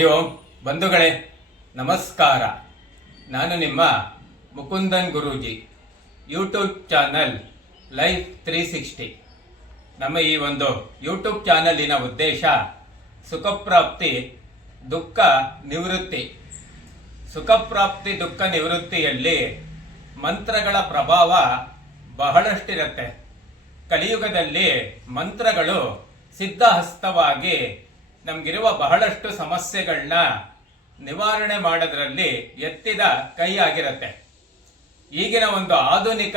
ಹರಿ ಬಂಧುಗಳೇ, ನಮಸ್ಕಾರ. ನಾನು ನಿಮ್ಮ Mukundan Guruji. YouTube channel life three sixty ನಮ್ಮ ಈ ಒಂದು ಯೂಟ್ಯೂಬ್ ಚಾನಲಿನ ಉದ್ದೇಶ, ಸುಖಪ್ರಾಪ್ತಿ, ದುಃಖ ನಿವೃತ್ತಿ. ಸುಖಪ್ರಾಪ್ತಿ, ದುಃಖ ನಿವೃತ್ತಿಯಲ್ಲಿ ಮಂತ್ರಗಳ ಪ್ರಭಾವ ಬಹಳಷ್ಟಿರುತ್ತೆ. ಕಲಿಯುಗದಲ್ಲಿ ಮಂತ್ರಗಳು ಸಿದ್ಧಹಸ್ತವಾಗಿ ನಮಗಿರುವ ಬಹಳಷ್ಟು ಸಮಸ್ಯೆಗಳನ್ನ ನಿವಾರಣೆ ಮಾಡೋದ್ರಲ್ಲಿ ಎತ್ತಿದ ಕೈ ಆಗಿರುತ್ತೆ. ಈಗಿನ ಒಂದು ಆಧುನಿಕ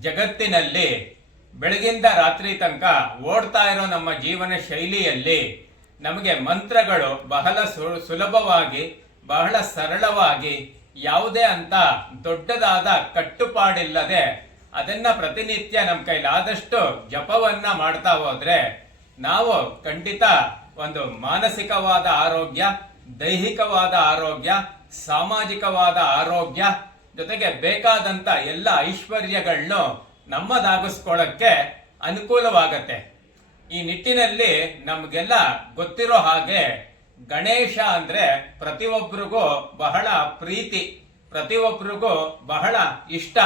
ಜಗತ್ತಿನಲ್ಲಿ ಬೆಳಗಿಂದ ರಾತ್ರಿ ತನಕ ಓಡ್ತಾ ಇರೋ ನಮ್ಮ ಜೀವನ ಶೈಲಿಯಲ್ಲಿ ನಮಗೆ ಮಂತ್ರಗಳು ಬಹಳ ಸುಲಭವಾಗಿ, ಬಹಳ ಸರಳವಾಗಿ ಯಾವುದೇ ಅಂತ ದೊಡ್ಡದಾದ ಕಟ್ಟುಪಾಡಿಲ್ಲದೆ ಅದನ್ನ ಪ್ರತಿನಿತ್ಯ ನಮ್ಮ ಕೈಲಾದಷ್ಟು ಜಪವನ್ನ ಮಾಡ್ತಾ ಹೋದ್ರೆ ನಾವು ಖಂಡಿತ ಒಂದು ಮಾನಸಿಕವಾದ ಆರೋಗ್ಯ, ದೈಹಿಕವಾದ ಆರೋಗ್ಯ, ಸಾಮಾಜಿಕವಾದ ಆರೋಗ್ಯ ಜೊತೆಗೆ ಬೇಕಾದಂತ ಎಲ್ಲ ಐಶ್ವರ್ಯಗಳನ್ನು ನಮ್ಮದಾಗಿಸ್ಕೊಳ್ಳಕ್ಕೆ ಅನುಕೂಲವಾಗತ್ತೆ. ಈ ನಿಟ್ಟಿನಲ್ಲಿ ನಮಗೆಲ್ಲ ಗೊತ್ತಿರೋ ಹಾಗೆ ಗಣೇಶ ಅಂದ್ರೆ ಪ್ರತಿಯೊಬ್ಬರಿಗೂ ಬಹಳ ಪ್ರೀತಿ ಪ್ರತಿಯೊಬ್ಬರಿಗೂ ಬಹಳ ಇಷ್ಟ.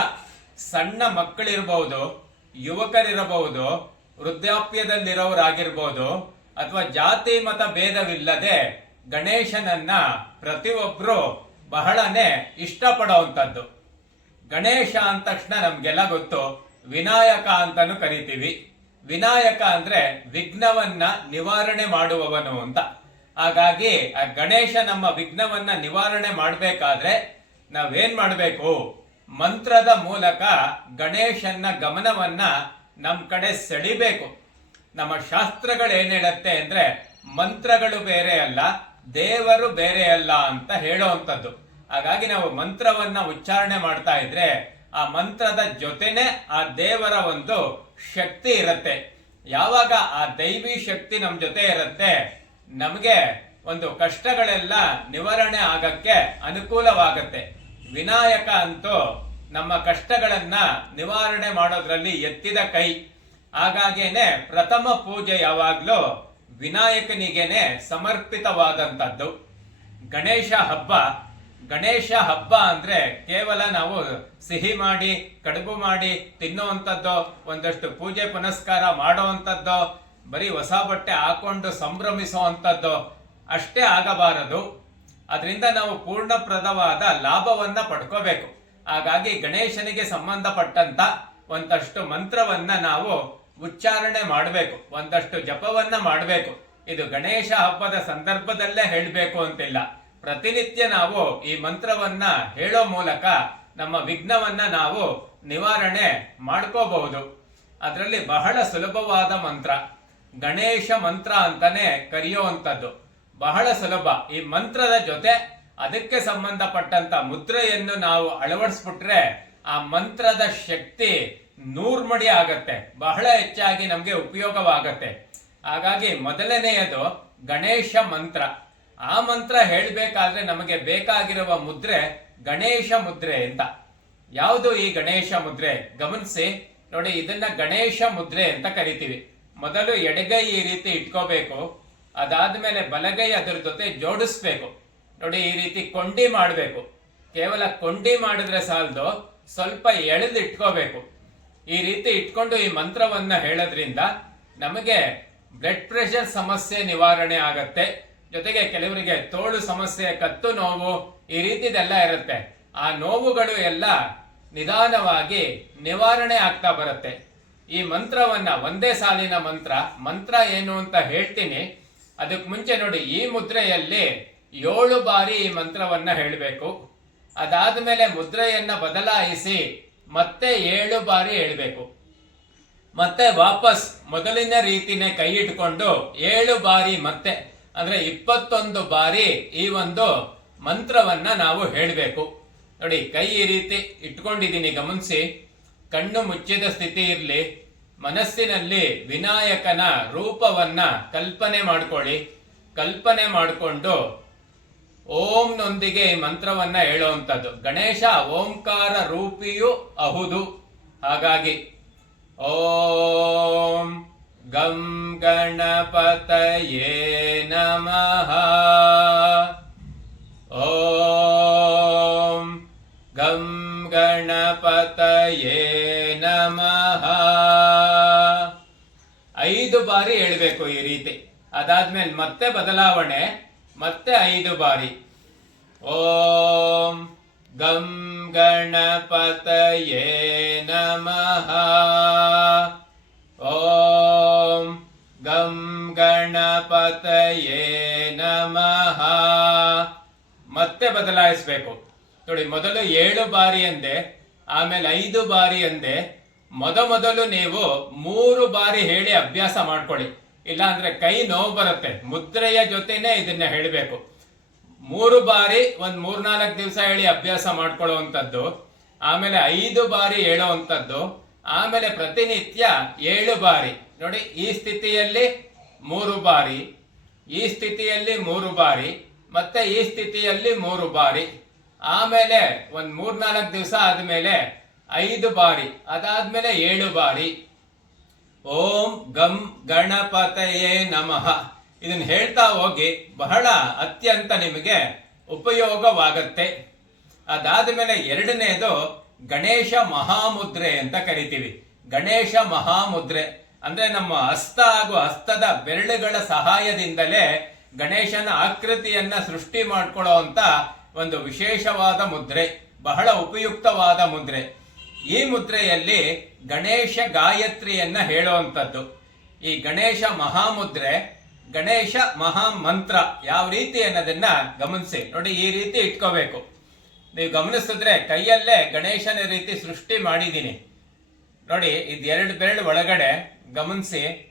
ಸಣ್ಣ ಮಕ್ಕಳಿರಬಹುದು ಯುವಕರಿರಬಹುದು ವೃದ್ಧಾಪ್ಯದಲ್ಲಿರೋರಾಗಿರ್ಬೋದು ಅಥವಾ ಜಾತಿ ಮತ ಭೇದವಿಲ್ಲದೆ ಗಣೇಶನನ್ನ ಪ್ರತಿಯೊಬ್ರು ಬಹಳನೇ ಇಷ್ಟಪಡೋವಂಥದ್ದು. ಗಣೇಶ ಅಂದ ತಕ್ಷಣ ನಮಗೆಲ್ಲ ಗೊತ್ತು, ವಿನಾಯಕ ಅಂತಲೂ ಕರಿತೀವಿ. ವಿನಾಯಕ ಅಂದ್ರೆ ವಿಘ್ನವನ್ನ ನಿವಾರಣೆ ಮಾಡುವವನು ಅಂತ. ಹಾಗಾಗಿ ಆ ಗಣೇಶ ನಮ್ಮ ವಿಘ್ನವನ್ನ ನಿವಾರಣೆ ಮಾಡಬೇಕಾದ್ರೆ ನಾವೇನ್ ಮಾಡಬೇಕು? ಮಂತ್ರದ ಮೂಲಕ ಗಣೇಶನ ಗಮನವನ್ನ ನಮ್ಮ ಕಡೆ ಸೆಳಿಬೇಕು. ನಮ್ಮ ಶಾಸ್ತ್ರಗಳು ಏನ್ ಹೇಳುತ್ತೆ ಅಂದ್ರೆ ಮಂತ್ರಗಳು ಬೇರೆ ಅಲ್ಲ, ದೇವರು ಬೇರೆ ಅಲ್ಲ ಅಂತ ಹೇಳುವಂಥದ್ದು. ಹಾಗಾಗಿ ನಾವು ಮಂತ್ರವನ್ನ ಉಚ್ಚಾರಣೆ ಮಾಡ್ತಾ ಇದ್ರೆ ಆ ಮಂತ್ರದ ಜೊತೆನೆ ಆ ದೇವರ ಒಂದು ಶಕ್ತಿ ಇರುತ್ತೆ. ಯಾವಾಗ ಆ ದೈವಿ ಶಕ್ತಿ ನಮ್ಮ ಜೊತೆ ಇರುತ್ತೆ, ನಮಗೆ ಒಂದು ಕಷ್ಟಗಳೆಲ್ಲ ನಿವಾರಣೆ ಆಗಕ್ಕೆ ಅನುಕೂಲವಾಗತ್ತೆ. ವಿನಾಯಕ ಅಂತೂ ನಮ್ಮ ಕಷ್ಟಗಳನ್ನ ನಿವಾರಣೆ ಮಾಡೋದ್ರಲ್ಲಿ ಎತ್ತಿದ ಕೈ. ಹಾಗಾಗೇನೆ ಪ್ರಥಮ ಪೂಜೆ ಯಾವಾಗಲೂ ವಿನಾಯಕನಿಗೇನೆ ಸಮರ್ಪಿತವಾದಂತದ್ದು ಗಣೇಶ ಹಬ್ಬ ಗಣೇಶ ಹಬ್ಬ ಅಂದ್ರೆ ಕೇವಲ ನಾವು ಸಿಹಿ ಮಾಡಿ, ಕಡುಬು ಮಾಡಿ ತಿನ್ನುವಂಥದ್ದು, ಒಂದಷ್ಟು ಪೂಜೆ ಪುನಸ್ಕಾರ ಮಾಡುವಂಥದ್ದು, ಬರೀ ಹೊಸ ಬಟ್ಟೆ ಹಾಕೊಂಡು ಸಂಭ್ರಮಿಸುವಂಥದ್ದು ಅಷ್ಟೇ ಆಗಬಾರದು. ಅದರಿಂದ ನಾವು ಪೂರ್ಣಪ್ರದವಾದ ಲಾಭವನ್ನ ಪಡ್ಕೋಬೇಕು. ಹಾಗಾಗಿ ಗಣೇಶನಿಗೆ ಸಂಬಂಧಪಟ್ಟಂತ ಒಂದಷ್ಟು ಮಂತ್ರವನ್ನ ನಾವು ಉಚ್ಚಾರಣೆ ಮಾಡಬೇಕು, ಒಂದಷ್ಟು ಜಪವನ್ನ ಮಾಡಬೇಕು. ಇದು ಗಣೇಶ ಹಬ್ಬದ ಸಂದರ್ಭದಲ್ಲೇ ಹೇಳಬೇಕು ಅಂತಿಲ್ಲ. ಪ್ರತಿನಿತ್ಯ ನಾವು ಈ ಮಂತ್ರವನ್ನ ಹೇಳೋ ಮೂಲಕ ನಮ್ಮ ವಿಘ್ನವನ್ನ ನಾವು ನಿವಾರಣೆ ಮಾಡ್ಕೋಬಹುದು. ಅದರಲ್ಲಿ ಬಹಳ ಸುಲಭವಾದ ಮಂತ್ರ. ಗಣೇಶ ಮಂತ್ರ ಅಂತಾನೆ ಕರೆಯುವಂಥದ್ದು. ಬಹಳ ಸುಲಭ. ಈ ಮಂತ್ರದ ಜೊತೆ ಅದಕ್ಕೆ ಸಂಬಂಧಪಟ್ಟಂತ ಮುದ್ರೆಯನ್ನು ನಾವು ಅಳವಡಿಸ್ಬಿಟ್ರೆ ಆ ಮಂತ್ರದ ಶಕ್ತಿ ನೂರ್ಮಡಿ ಆಗತ್ತೆ. ಬಹಳ ಹೆಚ್ಚಾಗಿ ನಮಗೆ ಉಪಯೋಗವಾಗತ್ತೆ. ಹಾಗಾಗಿ ಮೊದಲನೆಯದು ಗಣೇಶ ಮಂತ್ರ. ಆ ಮಂತ್ರ ಹೇಳಬೇಕಾದ್ರೆ ನಮಗೆ ಬೇಕಾಗಿರುವ ಮುದ್ರೆ ಗಣೇಶ ಮುದ್ರೆ ಅಂತ. ಯಾವುದು ಈ ಗಣೇಶ ಮುದ್ರೆ? ಗಮನಿಸಿ. ನೋಡಿ, ಇದನ್ನ ಗಣೇಶ ಮುದ್ರೆ ಅಂತ ಕರಿತೀವಿ. ಮೊದಲು ಎಡಗೈ ಈ ರೀತಿ ಇಟ್ಕೋಬೇಕು. ಅದಾದ್ಮೇಲೆ ಬಲಗೈ ಅದರ ಜೊತೆ ಜೋಡಿಸ್ಬೇಕು. ನೋಡಿ, ಈ ರೀತಿ ಕೊಂಡಿ ಮಾಡಬೇಕು. ಕೇವಲ ಕೊಂಡಿ ಮಾಡಿದ್ರೆ ಸಾಲದು, ಸ್ವಲ್ಪ ಎಳೆದು ಇಟ್ಕೋಬೇಕು. ಈ ರೀತಿ ಇಟ್ಕೊಂಡು ಈ ಮಂತ್ರವನ್ನ ಹೇಳೋದ್ರಿಂದ ನಮಗೆ ಬ್ಲಡ್ ಪ್ರೆಷರ್ ಸಮಸ್ಯೆ ನಿವಾರಣೆ ಆಗತ್ತೆ. ಜೊತೆಗೆ ಕೆಲವರಿಗೆ ತೋಳು ಸಮಸ್ಯೆ, ಕತ್ತು ನೋವು ಈ ರೀತಿದೆಲ್ಲ ಇರುತ್ತೆ. ಆ ನೋವುಗಳು ಎಲ್ಲ ನಿಧಾನವಾಗಿ ನಿವಾರಣೆ ಆಗ್ತಾ ಬರುತ್ತೆ. ಈ ಮಂತ್ರವನ್ನ ಒಂದೇ ಸಾಲಿನ ಮಂತ್ರ ಮಂತ್ರ ಏನು ಅಂತ ಹೇಳ್ತೀನಿ. ಅದಕ್ಕೆ ಮುಂಚೆ ನೋಡಿ, ಈ ಮುದ್ರೆಯಲ್ಲಿ ಏಳು ಬಾರಿ ಈ ಮಂತ್ರವನ್ನ ಹೇಳಬೇಕು. ಅದಾದ ಮೇಲೆ ಮುದ್ರೆಯನ್ನ ಬದಲಾಯಿಸಿ ಮತ್ತೆ ಏಳು ಬಾರಿ ಹೇಳಬೇಕು. ಮತ್ತೆ ವಾಪಸ್ ಮೊದಲಿನ ರೀತಿನೇ ಕೈ ಇಟ್ಕೊಂಡು ಏಳು ಬಾರಿ ಮತ್ತೆ, ಅಂದ್ರೆ ಇಪ್ಪತ್ತೊಂದು ಬಾರಿ ಈ ಒಂದು ಮಂತ್ರವನ್ನ ನಾವು ಹೇಳಬೇಕು. ನೋಡಿ, ಕೈ ಈ ರೀತಿ ಇಟ್ಕೊಂಡಿದ್ದೀನಿ, ಗಮನಿಸಿ. ಕಣ್ಣು ಮುಚ್ಚಿದ ಸ್ಥಿತಿ ಇರಲಿ, ಮನಸ್ಸಿನಲ್ಲಿ ವಿನಾಯಕನ ರೂಪವನ್ನ ಕಲ್ಪನೆ ಮಾಡ್ಕೊಳ್ಳಿ. ಕಲ್ಪನೆ ಮಾಡಿಕೊಂಡು ಓಂನೊಂದಿಗೆ ನೊಂದಿಗೆ ಮಂತ್ರವನ್ನ ಹೇಳುವಂಥದ್ದು. ಗಣೇಶ ಓಂಕಾರ ರೂಪಿಯು ಅಹುದು. ಹಾಗಾಗಿ ಓಂ ಗಂ ಗಣಪತಯೇ ನಮಃ. ಓಂ ಗಂ ಗಣಪತಯೇ ನಮಃ. ಐದು ಬಾರಿ ಹೇಳಬೇಕು ಈ ರೀತಿ. ಅದಾದ್ಮೇಲೆ ಮತ್ತೆ ಬದಲಾವಣೆ. ಮತ್ತೆ ಐದು ಬಾರಿ. ಓಂ ಗಂ ಗಣಪತಯೇ ನಮಃ. ಓಂ ಗಂ ಗಣಪತಯೇ ನಮಃ. ಮತ್ತೆ ಬದಲಾಯಿಸಬೇಕು. ನೋಡಿ, ಮೊದಲು ಏಳು ಬಾರಿ ಅಂದೆ, ಆಮೇಲೆ ಐದು ಬಾರಿ ಅಂದೆ. ಮೊದಮೊದಲು ನೀವು ಮೂರು ಬಾರಿ ಹೇಳಿ ಅಭ್ಯಾಸ ಮಾಡ್ಕೊಳ್ಳಿ. ಇಲ್ಲ ಅಂದ್ರೆ ಕೈ ನೋವು ಬರುತ್ತೆ. ಮುದ್ರೆಯ ಜೊತೆನೆ ಇದನ್ನ ಹೇಳಬೇಕು. ಮೂರು ಬಾರಿ ಒಂದ್ ಮೂರ್ನಾಲ್ಕು ದಿವಸ ಹೇಳಿ ಅಭ್ಯಾಸ ಮಾಡ್ಕೊಳ್ಳುವಂಥದ್ದು, ಆಮೇಲೆ ಐದು ಬಾರಿ ಹೇಳುವಂಥದ್ದು, ಆಮೇಲೆ ಪ್ರತಿನಿತ್ಯ ಏಳು ಬಾರಿ. ನೋಡಿ, ಈ ಸ್ಥಿತಿಯಲ್ಲಿ ಮೂರು ಬಾರಿ, ಈ ಸ್ಥಿತಿಯಲ್ಲಿ ಮೂರು ಬಾರಿ, ಮತ್ತೆ ಈ ಸ್ಥಿತಿಯಲ್ಲಿ ಮೂರು ಬಾರಿ, ಆಮೇಲೆ ಒಂದ್ ಮೂರ್ನಾಲ್ಕು ದಿವಸ ಆದಮೇಲೆ ಐದು ಬಾರಿ, ಅದಾದ್ಮೇಲೆ ಏಳು ಬಾರಿ. ಓಂ ಗಂ ಗಣಪತಯೇ ನಮಃ. ಇದನ್ನು ಹೇಳ್ತಾ ಹೋಗಿ ಬಹಳ ಅತ್ಯಂತ ನಿಮಗೆ ಉಪಯೋಗವಾಗತ್ತೆ. ಅದಾದ ಮೇಲೆ ಎರಡನೇದು ಗಣೇಶ ಮಹಾಮುದ್ರೆ ಅಂತ ಕರಿತೀವಿ. ಗಣೇಶ ಮಹಾಮುದ್ರೆ ಅಂದ್ರೆ ನಮ್ಮ ಹಸ್ತ ಹಾಗೂ ಹಸ್ತದ ಬೆರಳುಗಳ ಸಹಾಯದಿಂದಲೇ ಗಣೇಶನ ಆಕೃತಿಯನ್ನ ಸೃಷ್ಟಿ ಮಾಡ್ಕೊಳ್ಳೋ ಅಂತ ಒಂದು ವಿಶೇಷವಾದ ಮುದ್ರೆ, ಬಹಳ ಉಪಯುಕ್ತವಾದ ಮುದ್ರೆ. ಈ ಮುದ್ರೆಯಲ್ಲಿ ಗಣೇಶ ಗಾಯತ್ರಿಯನ್ನ ಹೇಳುವಂಥದ್ದು. ಈ ಗಣೇಶ ಮಹಾಮುದ್ರೆ, ಗಣೇಶ ಮಹಾಮಂತ್ರ ಯಾವ ರೀತಿ ಅನ್ನೋದನ್ನ ಗಮನಿಸಿ. ನೋಡಿ, ಈ ರೀತಿ ಇಟ್ಕೋಬೇಕು. ನೀವು ಗಮನಿಸಿದ್ರೆ ಕೈಯಲ್ಲೇ ಗಣೇಶನ ರೀತಿ ಸೃಷ್ಟಿ ಮಾಡಿದ್ದೀನಿ ನೋಡಿ ಇದು ಎರಡು ಬೆರಳು ಒಳಗಡೆ ಗಮನಿಸಿ.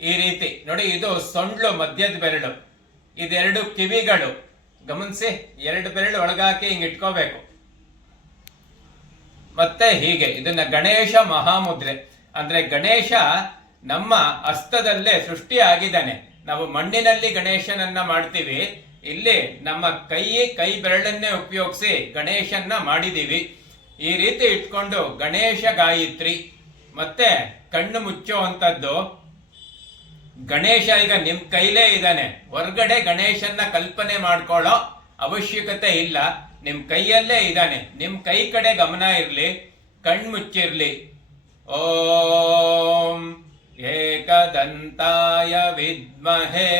ಈ ರೀತಿ. ನೋಡಿ, ಇದು ಸೊಂಡ್ಲು ಮಧ್ಯದ ಬೆರಳು. ಇದೆರಡು ಕಿವಿಗಳು. ಗಮನಿಸಿ, ಎರಡು ಬೆರಳು ಒಳಗಾಕಿ ಹಿಂಗೆ ಇಟ್ಕೋಬೇಕು. ಮತ್ತೆ ಹೀಗೆ, ಇದನ್ನ ಗಣೇಶ ಮಹಾಮುದ್ರೆ. ಅಂದ್ರೆ ಗಣೇಶ ನಮ್ಮ ಹಸ್ತದಲ್ಲೇ ಸೃಷ್ಟಿ ಆಗಿದ್ದಾನೆ. ನಾವು ಮಣ್ಣಿನಲ್ಲಿ ಗಣೇಶನನ್ನ ಮಾಡ್ತೀವಿ. ಇಲ್ಲಿ ನಮ್ಮ ಕೈ ಕೈ ಬೆರಳನ್ನೇ ಉಪಯೋಗಿಸಿ ಗಣೇಶನ್ನ ಮಾಡಿದೀವಿ. ಈ ರೀತಿ ಇಟ್ಕೊಂಡು ಗಣೇಶ ಗಾಯತ್ರಿ. ಮತ್ತೆ ಕಣ್ಣು ಮುಚ್ಚುವಂಥದ್ದು ಗಣೇಶ ಈಗ ನಿಮ್ ಕೈಲೇ ಇದ್ದಾನೆ. ಹೊರಗಡೆ ಗಣೇಶನ್ನ ಕಲ್ಪನೆ ಮಾಡ್ಕೊಳ್ಳೋ ಅವಶ್ಯಕತೆ ಇಲ್ಲ. ನಿಮ್ ಕೈಯಲ್ಲೇ ಇದ್ದಾನೆ. ನಿಮ್ಮ ಕೈ ಕಡೆ ಗಮನ ಇರಲಿ ಕಣ್ಮುಚ್ಚಿರಲಿ ಓಂ ಏಕದಂತಾಯ ವಿದ್ಮಹೇ,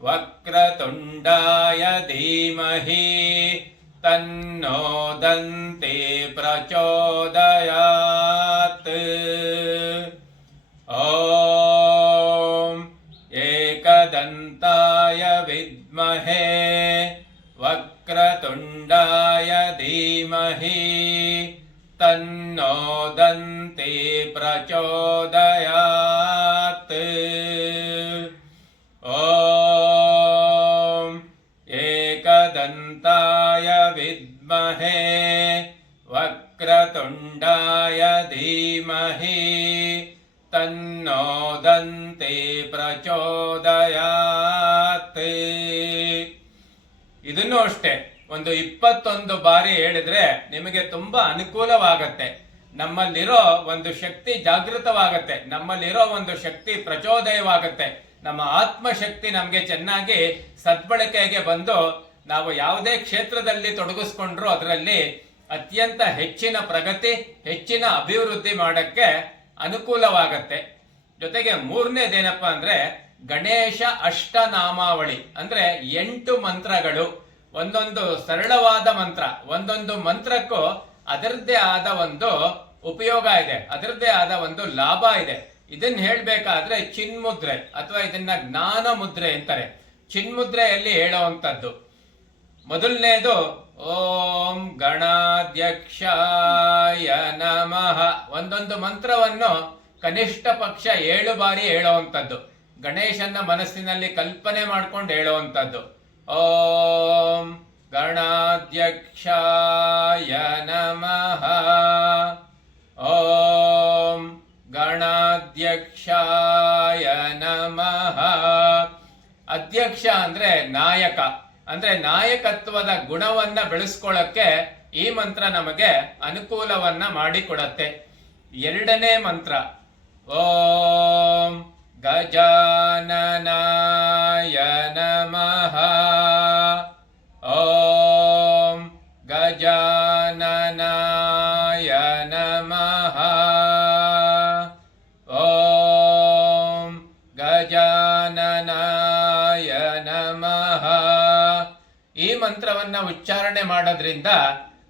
ವಕ್ರತುಂಡಾಯ ಧೀಮಹಿ ತನ್ನೋ ದಂತೆ तन्नो दन्ति प्रचोदयात् ॐ एकदन्ताय विद्महे वक्रतुण्डाय धीमहि ತನ್ನೋ ದಂತೆ ಪ್ರಚೋದಯಾತ್ ಇದನ್ನು ಅಷ್ಟೇ ಒಂದು ಇಪ್ಪತ್ತೊಂದು ಬಾರಿ ಹೇಳಿದ್ರೆ ನಿಮಗೆ ತುಂಬಾ ಅನುಕೂಲವಾಗತ್ತೆ. ನಮ್ಮಲ್ಲಿರೋ ಒಂದು ಶಕ್ತಿ ಜಾಗೃತವಾಗತ್ತೆ. ನಮ್ಮಲ್ಲಿರೋ ಒಂದು ಶಕ್ತಿ ಪ್ರಚೋದಯವಾಗತ್ತೆ. ನಮ್ಮ ಆತ್ಮಶಕ್ತಿ ನಮಗೆ ಚೆನ್ನಾಗಿ ಸದ್ಬಳಕೆಗೆ ಬಂದು ನಾವು ಯಾವುದೇ ಕ್ಷೇತ್ರದಲ್ಲಿ ತೊಡಗಿಸ್ಕೊಂಡ್ರೂ ಅದರಲ್ಲಿ ಅತ್ಯಂತ ಹೆಚ್ಚಿನ ಪ್ರಗತಿ, ಹೆಚ್ಚಿನ ಅಭಿವೃದ್ಧಿ ಮಾಡಕ್ಕೆ ಅನುಕೂಲವಾಗತ್ತೆ. ಜೊತೆಗೆ ಮೂರನೇದೇನಪ್ಪ ಅಂದ್ರೆ ಗಣೇಶ ಅಷ್ಟನಾಮಾವಳಿ ಅಂದ್ರೆ ಎಂಟು ಮಂತ್ರಗಳು. ಒಂದೊಂದು ಸರಳವಾದ ಮಂತ್ರ, ಒಂದೊಂದು ಮಂತ್ರಕ್ಕೂ ಅದರದ್ದೇ ಆದ ಒಂದು ಉಪಯೋಗ ಇದೆ, ಅದರದ್ದೇ ಆದ ಒಂದು ಲಾಭ ಇದೆ. ಇದನ್ನ ಹೇಳ್ಬೇಕಾದ್ರೆ ಚಿನ್ಮುದ್ರೆ, ಅಥವಾ ಇದನ್ನ ಜ್ಞಾನ ಮುದ್ರೆ ಅಂತಾರೆ. ಚಿನ್ಮುದ್ರೆಯಲ್ಲಿ ಹೇಳುವಂಥದ್ದು, ಮೊದಲನೇದು, ಓಂ ಗಣಾಧ್ಯಕ್ಷಾಯ ನಮಃ. ಒಂದೊಂದು ಮಂತ್ರವನ್ನು ಕನಿಷ್ಠ ಪಕ್ಷ ಏಳು ಬಾರಿ ಹೇಳುವಂಥದ್ದು, ಗಣೇಶನ ಮನಸ್ಸಿನಲ್ಲಿ ಕಲ್ಪನೆ ಮಾಡ್ಕೊಂಡು ಹೇಳುವಂಥದ್ದು. ಓಂ ಗಣಾಧ್ಯಕ್ಷಾಯ ನಮಃ ಓಂ ಗಣಾಧ್ಯಕ್ಷಾಯ ನಮಃ ಅಧ್ಯಕ್ಷ ಅಂದ್ರೆ ನಾಯಕ. ಅಂದ್ರೆ ನಾಯಕತ್ವದ ಗುಣವನ್ನ ಬೆಳೆಸ್ಕೊಳ್ಳಕ್ಕೆ ಈ ಮಂತ್ರ ನಮಗೆ ಅನುಕೂಲವನ್ನ ಮಾಡಿಕೊಡತ್ತೆ. ಎರಡನೇ ಮಂತ್ರ. ಓಂ ಗಜಾನನಾಯ ಮಂತ್ರವನ್ನ ಉಚ್ಚಾರಣೆ ಮಾಡೋದ್ರಿಂದ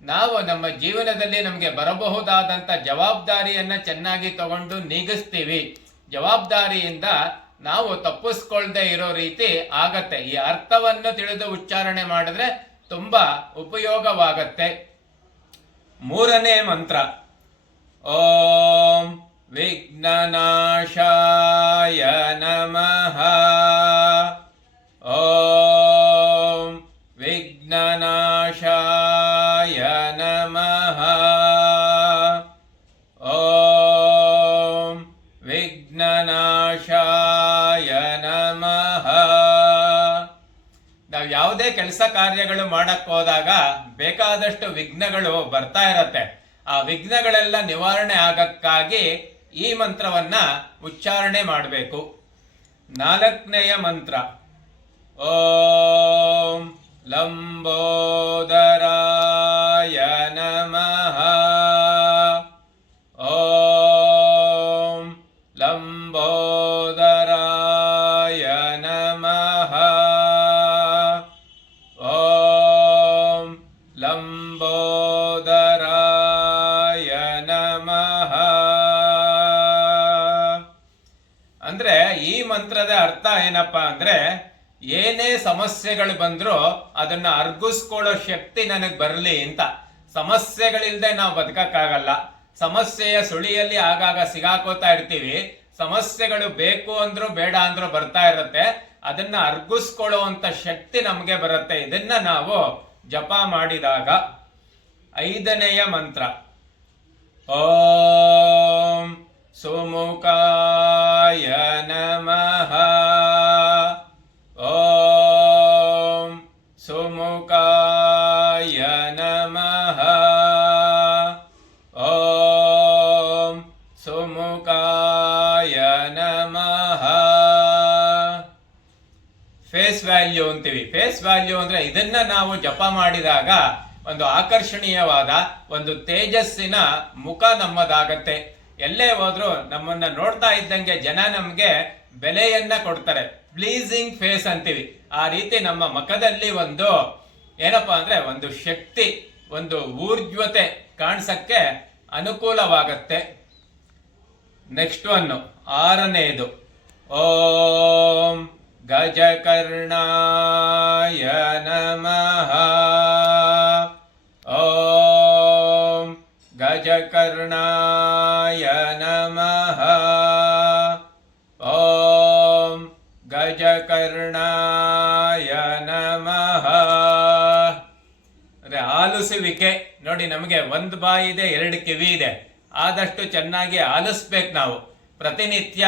ನಾವು ನಮ್ಮ ಜೀವನದಲ್ಲಿ ನಮಗೆ ಬರಬಹುದಾದಂಥ ಜವಾಬ್ದಾರಿಯನ್ನ ಚೆನ್ನಾಗಿ ತಗೊಂಡು ನೀಗಿಸ್ತೀವಿ. ಜವಾಬ್ದಾರಿಯಿಂದ ನಾವು ತಪ್ಪಿಸ್ಕೊಳ್ದೆ ಇರೋ ರೀತಿ ಆಗತ್ತೆ. ಈ ಅರ್ಥವನ್ನು ತಿಳಿದು ಉಚ್ಚಾರಣೆ ಮಾಡಿದ್ರೆ ತುಂಬಾ ಉಪಯೋಗವಾಗತ್ತೆ. ಮೂರನೇ ಮಂತ್ರ. ಓಂ ವಿಘ್ನನಾಶಾಯ ನಮಃ. ಕೆಲಸ ಕಾರ್ಯಗಳು ಮಾಡಕ್ ಹೋದಾಗ ಬೇಕಾದಷ್ಟು ವಿಘ್ನಗಳು ಬರ್ತಾ ಇರತ್ತೆ. ಆ ವಿಘ್ನಗಳೆಲ್ಲ ನಿವಾರಣೆ ಆಗಕ್ಕಾಗಿ ಈ ಮಂತ್ರವನ್ನ ಉಚ್ಚಾರಣೆ ಮಾಡಬೇಕು. ನಾಲ್ಕನೆಯ ಮಂತ್ರ. ಓಂ ಲಂಬೋದರಾಯ ಲಂಬೋದರಾಯ ನಮಃ ಅಂದ್ರೆ ಈ ಮಂತ್ರದ ಅರ್ಥ ಏನಪ್ಪಾ ಅಂದ್ರೆ, ಏನೇ ಸಮಸ್ಯೆಗಳು ಬಂದ್ರೂ ಅದನ್ನ ಅರ್ಗಿಸ್ಕೊಳ್ಳೋ ಶಕ್ತಿ ನನಗೆ ಬರಲಿ ಅಂತ. ಸಮಸ್ಯೆಗಳಿಲ್ಲದೆ ನಾವು ಬದುಕಕ್ಕಾಗಲ್ಲ. ಸಮಸ್ಯೆಯ ಸುಳಿಯಲ್ಲಿ ಆಗಾಗ ಸಿಗಾಕೋತಾ ಇರ್ತೀವಿ. ಸಮಸ್ಯೆಗಳು ಬೇಕು ಅಂದ್ರೂ ಬೇಡ ಅಂದ್ರೂ ಬರ್ತಾ ಇರುತ್ತೆ. ಅದನ್ನ ಅರ್ಗಿಸ್ಕೊಳ್ಳುವಂತ ಶಕ್ತಿ ನಮಗೆ ಬರುತ್ತೆ. ಇದನ್ನ ನಾವು ಜಪ ಮಾಡಿದಾಗ ಐದನೆಯ ಮಂತ್ರ. ಓಂ ಸುಮುಖಾಯ ವ್ಯಾಲ್ಯೂ ಅಂತೀವಿ. ಫೇಸ್ ವ್ಯಾಲ್ಯೂ ಅಂದ್ರೆ ಇದನ್ನ ನಾವು ಜಪ ಮಾಡಿದಾಗ ಒಂದು ಆಕರ್ಷಣೀಯವಾದ ಒಂದು ತೇಜಸ್ಸಿನ ಮುಖ ನಮ್ಮದಾಗತ್ತೆ. ಎಲ್ಲೇ ಹೋದ್ರು ನಮ್ಮನ್ನ ನೋಡ್ತಾ ಇದ್ದಂಗೆ ಜನ ನಮ್ಗೆ ಬೆಲೆಯನ್ನ ಕೊಡ್ತಾರೆ. ಪ್ಲೀಸಿಂಗ್ ಫೇಸ್ ಅಂತೀವಿ. ಆ ರೀತಿ ನಮ್ಮ ಮುಖದಲ್ಲಿ ಒಂದು ಏನಪ್ಪಾ ಅಂದ್ರೆ ಒಂದು ಶಕ್ತಿ, ಒಂದು ಊರ್ಜ್ವತೆ ಕಾಣಿಸಕ್ಕೆ ಅನುಕೂಲವಾಗತ್ತೆ. ನೆಕ್ಸ್ಟ್ ಒನ್ ಆರನೆಯದು ಓಂ ಗಜಕರ್ಣಾಯ नमः ಓಂ गजकर्णाय नमः ಓಂ ಗಜಕರ್ಣಾಯ ನಮಃ. ಅಂದರೆ ಆಲಿಸುವಿಕೆ. ನೋಡಿ, ನಮಗೆ ಒಂದು ಬಾಯಿ ಇದೆ, ಎರಡು ಕಿವಿ ಇದೆ. ಆದಷ್ಟು ಚೆನ್ನಾಗಿ ಆಲಿಸ್ಬೇಕು ನಾವು. ಪ್ರತಿನಿತ್ಯ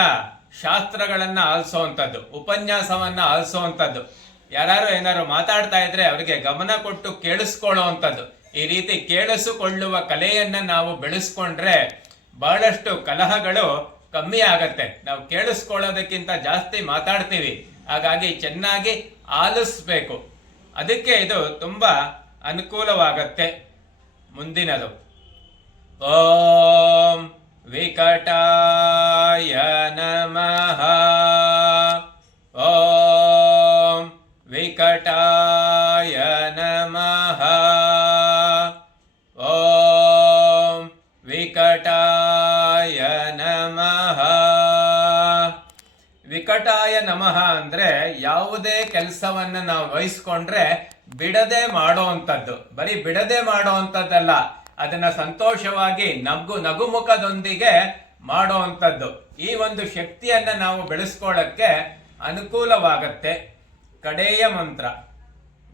ಶಾಸ್ತ್ರಗಳನ್ನ ಆಲಿಸುವಂಥದ್ದು ಉಪನ್ಯಾಸವನ್ನ ಆಲಿಸುವಂಥದ್ದು ಯಾರು ಏನಾದ್ರು ಮಾತಾಡ್ತಾ ಇದ್ರೆ ಅವರಿಗೆ ಗಮನ ಕೊಟ್ಟು ಕೇಳಿಸ್ಕೊಳ್ಳುವಂಥದ್ದು ಈ ರೀತಿ ಕೇಳಿಸಿಕೊಳ್ಳುವ ಕಲೆಯನ್ನ ನಾವು ಬೆಳೆಸ್ಕೊಂಡ್ರೆ ಬಹಳಷ್ಟು ಕಲಹಗಳು ಕಮ್ಮಿ ಆಗತ್ತೆ. ನಾವು ಕೇಳಿಸ್ಕೊಳ್ಳೋದಕ್ಕಿಂತ ಜಾಸ್ತಿ ಮಾತಾಡ್ತೀವಿ. ಹಾಗಾಗಿ ಚೆನ್ನಾಗಿ ಆಲಿಸ್ಬೇಕು. ಅದಕ್ಕೆ ಇದು ತುಂಬಾ ಅನುಕೂಲವಾಗತ್ತೆ ಮುಂದಿನದು. ಓಂ ವಿಕಟಾಯ ನಮಃ ಓಂ ವಿಕಟಾಯ ನಮಃ ಓಂ ವಿಕಟಾಯ ನಮಃ ವಿಕಟಾಯ ನಮಃ ಅಂದ್ರೆ ಯಾವುದೇ ಕೆಲಸವನ್ನ ನಾವು ವಹಿಸ್ಕೊಂಡ್ರೆ ಬಿಡದೆ ಮಾಡೋ ಅಂಥದ್ದು ಬರೀ ಬಿಡದೆ ಮಾಡೋ ಮಾಡೋವಂಥದ್ದಲ್ಲ ಅದನ್ನ ಸಂತೋಷವಾಗಿ ನಗು ನಗುಮುಖದೊಂದಿಗೆ ಮಾಡುವಂಥದ್ದು. ಈ ಒಂದು ಶಕ್ತಿಯನ್ನ ನಾವು ಬೆಳೆಸ್ಕೊಳ್ಳಕ್ಕೆ ಅನುಕೂಲವಾಗತ್ತೆ. ಕಡೆಯ ಮಂತ್ರ.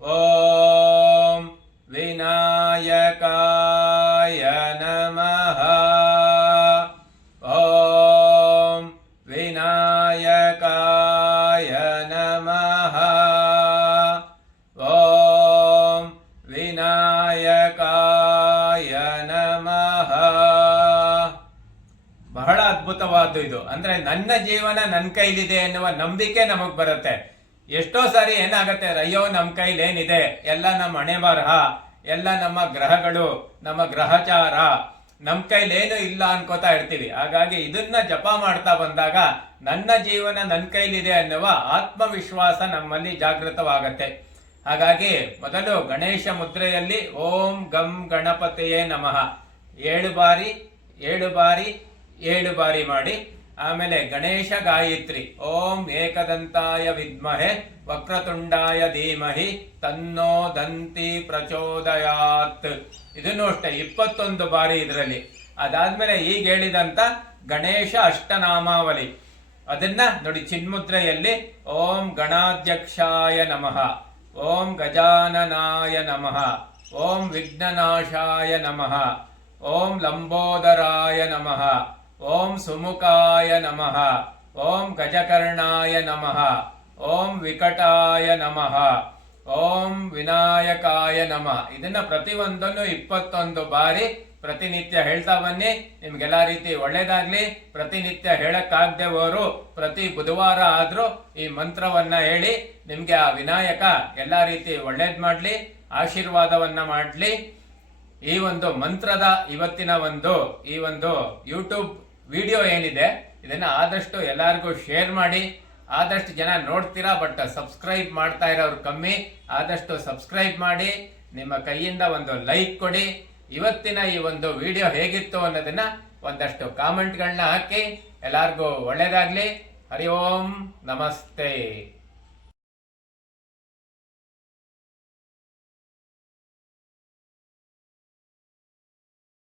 ಓಂ ವಿನಾಯಕಾಯ ನಮಃ. ಅದ್ಭುತವಾದ್ದು ಇದು. ಅಂದ್ರೆ ನನ್ನ ಜೀವನ ನನ್ನ ಕೈಲಿದೆ ಎನ್ನುವ ನಂಬಿಕೆ ನಮಗ್ ಬರುತ್ತೆ. ಎಷ್ಟೋ ಸಾರಿ ಏನಾಗತ್ತೆ, ಅಯ್ಯೋ ನಮ್ಮ ಕೈಲಿ ಏನಿದೆ ಎಲ್ಲ ನಮ್ಮ ಹಣೆ ಬರಹ, ಎಲ್ಲ ನಮ್ಮ ಗ್ರಹಗಳು, ನಮ್ಮ ಗ್ರಹಚಾರ ನಮ್ಮ ಕೈಲೇನು ಇಲ್ಲ ಅನ್ಕೋತಾ ಇರ್ತೀವಿ. ಹಾಗಾಗಿ ಇದನ್ನ ಜಪ ಮಾಡ್ತಾ ಬಂದಾಗ ನನ್ನ ಜೀವನ ನನ್ನ ಕೈಲಿದೆ ಅನ್ನುವ ಆತ್ಮವಿಶ್ವಾಸ ನಮ್ಮಲ್ಲಿ ಜಾಗೃತವಾಗತ್ತೆ. ಹಾಗಾಗಿ ಮೊದಲು ಗಣೇಶ ಮುದ್ರೆಯಲ್ಲಿ ಓಂ ಗಂ ಗಣಪತಿಯೇ ನಮಃ. ಏಳು ಬಾರಿ ಏಳು ಬಾರಿ ಏಳು ಬಾರಿ ಮಾಡಿ. ಆಮೇಲೆ ಗಣೇಶ ಗಾಯತ್ರಿ. ಓಂ ಏಕದಂತಾಯ ವಿದ್ಮಹೆ, ವಕ್ರತುಂಡಾಯ ಧೀಮಹಿ, ತನ್ನೋ ದಂತಿ ಪ್ರಚೋದಯಾತ್. ಇದನ್ನು ಅಷ್ಟೇ, ಇಪ್ಪತ್ತೊಂದು ಬಾರಿ ಇದರಲ್ಲಿ. ಅದಾದ್ಮೇಲೆ ಈಗ ಹೇಳಿದಂತ ಗಣೇಶ ಅಷ್ಟನಾಮಾವಳಿ. ಅದನ್ನ ನೋಡಿ, ಚಿನ್ಮುದ್ರೆಯಲ್ಲಿ ಓಂ ಗಣಾಧ್ಯಕ್ಷಾಯ ನಮಃ, ಓಂ ಗಜಾನನಾಯ ನಮಃ, ಓಂ ವಿಘ್ನನಾಶಾಯ ನಮಃ, ಓಂ ಲಂಬೋದರಾಯ ನಮಃ ಓಂ ಸುಮುಖಾಯ ನಮಃ. ಓಂ ಗಜಕರ್ಣಾಯ ನಮಃ. ಓಂ ವಿಕಟಾಯ ನಮಃ. ಓಂ ವಿನಾಯಕಾಯ ನಮಃ. ಇದನ್ನ ಪ್ರತಿಯೊಂದನ್ನು ಇಪ್ಪತ್ತೊಂದು ಬಾರಿ ಪ್ರತಿನಿತ್ಯ ಹೇಳ್ತಾ ಬನ್ನಿ. ನಿಮ್ಗೆಲ್ಲ ರೀತಿ ಒಳ್ಳೇದಾಗ್ಲಿ. ಪ್ರತಿನಿತ್ಯ ಹೇಳಕ್ಕಾಗ್ದೇವರು ಪ್ರತಿ ಬುಧವಾರ ಆದ್ರೂ ಈ ಮಂತ್ರವನ್ನ ಹೇಳಿ ನಿಮ್ಗೆ ಆ ವಿನಾಯಕ ಎಲ್ಲ ರೀತಿ ಒಳ್ಳೇದ್ ಮಾಡ್ಲಿ, ಆಶೀರ್ವಾದವನ್ನ ಮಾಡ್ಲಿ. ಈ ಒಂದು ಮಂತ್ರದ ಇವತ್ತಿನ ಒಂದು, ಈ ಒಂದು ಯೂಟ್ಯೂಬ್ ವಿಡಿಯೋ ಏನಿದೆ, ಇದನ್ನು ಆದಷ್ಟು ಎಲ್ಲರಿಗೂ ಶೇರ್ ಮಾಡಿ. ಆದಷ್ಟು ಜನ ನೋಡ್ತೀರಾ, ಬಟ್ ಸಬ್ಸ್ಕ್ರೈಬ್ ಮಾಡ್ತಾ ಇರೋರು ಕಮ್ಮಿ. ಆದಷ್ಟು ಸಬ್ಸ್ಕ್ರೈಬ್ ಮಾಡಿ, ನಿಮ್ಮ ಕೈಯಿಂದ ಒಂದು ಲೈಕ್ ಕೊಡಿ. ಇವತ್ತಿನ ಈ ಒಂದು ವಿಡಿಯೋ ಹೇಗಿತ್ತು ಅನ್ನೋದನ್ನ ಒಂದಷ್ಟು ಕಾಮೆಂಟ್ಗಳನ್ನ ಹಾಕಿ. ಎಲ್ಲಾರ್ಗೂ ಒಳ್ಳೇದಾಗ್ಲಿ. ಹರಿ ಓಂ, ನಮಸ್ತೆ.